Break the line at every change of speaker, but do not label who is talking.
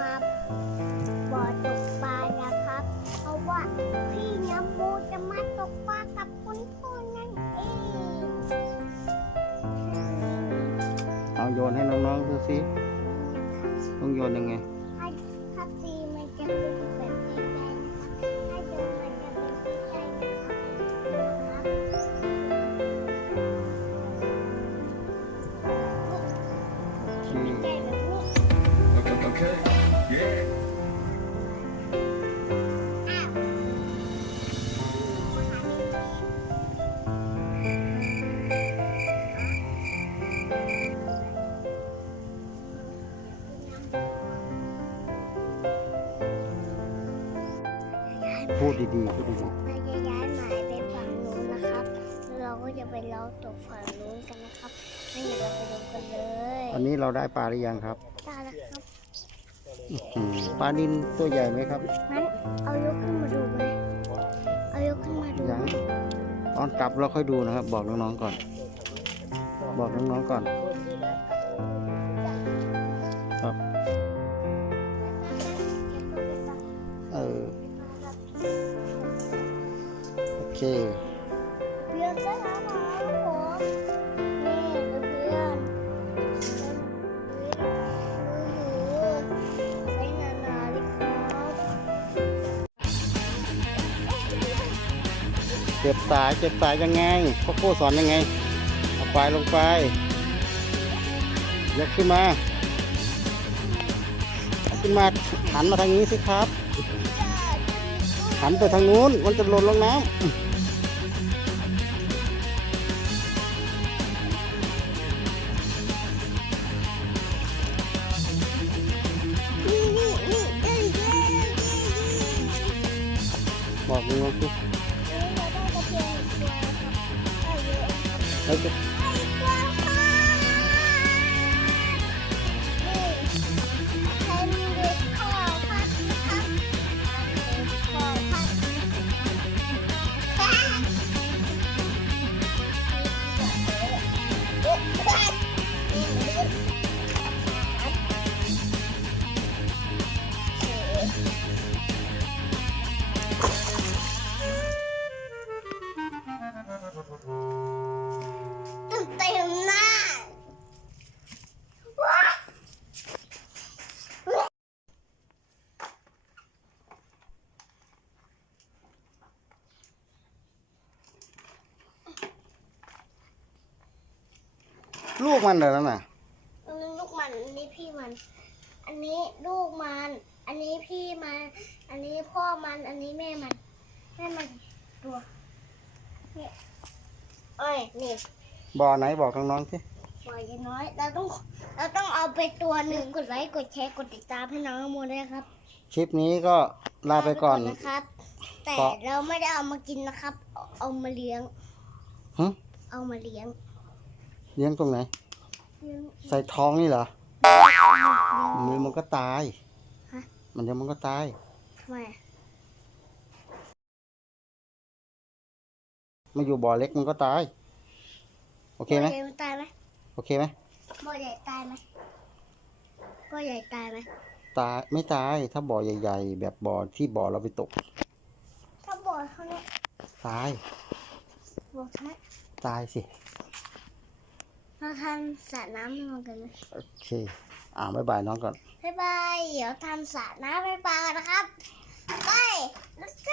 มาบ่อตกปลานะครับ เพราะว่าพี่น้ำมูจะมาตกปลากับคุณพ่อนั่นเอง
เอาโยนให้น้องๆดูสิต้องโยนยังไง
ถ้าถ้าตีมันจะเป็นแบบใกล้ๆนะคะถ้าโดนมันจะเป็นใกล้ๆนะครับ
ที่
ใกล้แบบนี้
Okay.
พู
ดดีๆพูดดี
เราจะย้ายหมายไปฝั่งนู้นนะครับแล้วเราก็จะไปเลาะตกฝั่งนู้นกันนะครับงั้นเดี๋ยวเราไปดูกันเลย
ๆวันนี้เราได้ปลาหรือยังครับ
ได้แล้วครับ
อืมปลานินตัวใหญ่ไหมครับ
งั้นเอายกขึ้นมาดูไหมเอายกขึ้นมาดู
ยังตอนกลับเราค่อยดูนะครับ บอกน้องๆก่อน บอกน้องๆก่อนค เค
เพื่อนก็ทำมาผมนี่เพื่อนใช้นานๆเลยครับ
เก็บสายเก็บสายยังไงพ่อโก้สอนยังไงเอาไปลงไปยกขึ้นมาขึ้นมาหันมาทางนี้สิครับหันไปทางนู้นมันจะหล่นลงน้ำ บอกน้ ลูกมันเหรอนั่นน่ะ
อันนี้ลูกมันอันนี้พี่มัน อันนี้ลูกมัน อันนี้พี่มัน อันนี้พ่อมัน อันนี้แม่มัน แม่มันตัวเนี่ยเอ้ยนี่
บ่อไหนบอกน้องๆสิ
ปล่อยกันน้อย เราต้อง เราต้องเอาไปตัวหนึ่งกดไลค์ กดแชร์ กดติดตามให้น้องโมด้วยนะครับ
คลิปนี้ก็ลาไปก่อน
นะครับ แต่
ขอ
เราไม่ได้เอามากินนะครับ เอาเอามาเลี้ยง
ฮะ
เอามาเลี้ยง
เลี้ยงตรงไหน
เลี้ยง
ใส่ท้องนี่เหรอมือมันก็ตาย
ฮะ
มันเดี๋ยวมันก็ตาย
ทำไมอะ
มาอยู่บ่อเล็กมันก็ตาย โอเคไหม
บ่อใญ่มันตายไหม
โอเคไหม
บ่อใหญ่ตายไหมบ่อใหญ่ตายไหม
ตายไม่ตายถ้าบ่อใหญ่ ๆ แบบบ่อที่บ่อเราไปตก
ถ้าบ่อเท่านี้
ตาย
บ่อเท่านี้
ตายสิ
เราทำสระน้ำให้มันกันไหม
โอเค อ่าบ๊ายบายน้องก่อน
บ๊ายบาย เดี๋ยวทำสระน้ำให้ปลากันนะครับ ไป let's go